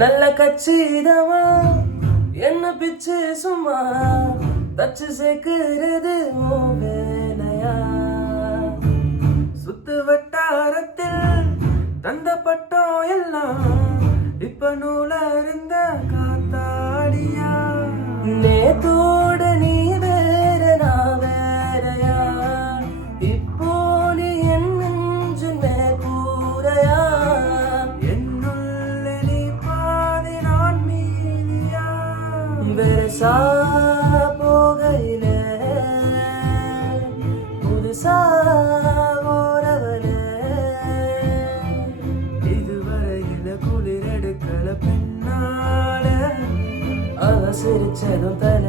நல்ல கச்சிதமா என்ன பிச்சு சும்மா தச்சு சேர்க்கிறது ஓ வேலையா சுத்து வட்டாரத்தில் தந்த பட்டம் எல்லாம் இப்ப நூலருந்த காத்தாடியா நேத்தோட நீ வேற நான் வேறையா இப்போ நீ என் நெஞ்சு மேற்கூரையா என்னுள்ள நீ பாதி நான் மீதியா வெரசா போகையில புதுசா குளிரெடுக்கல பெண்ணால அவ சிரிச்சதும் தலை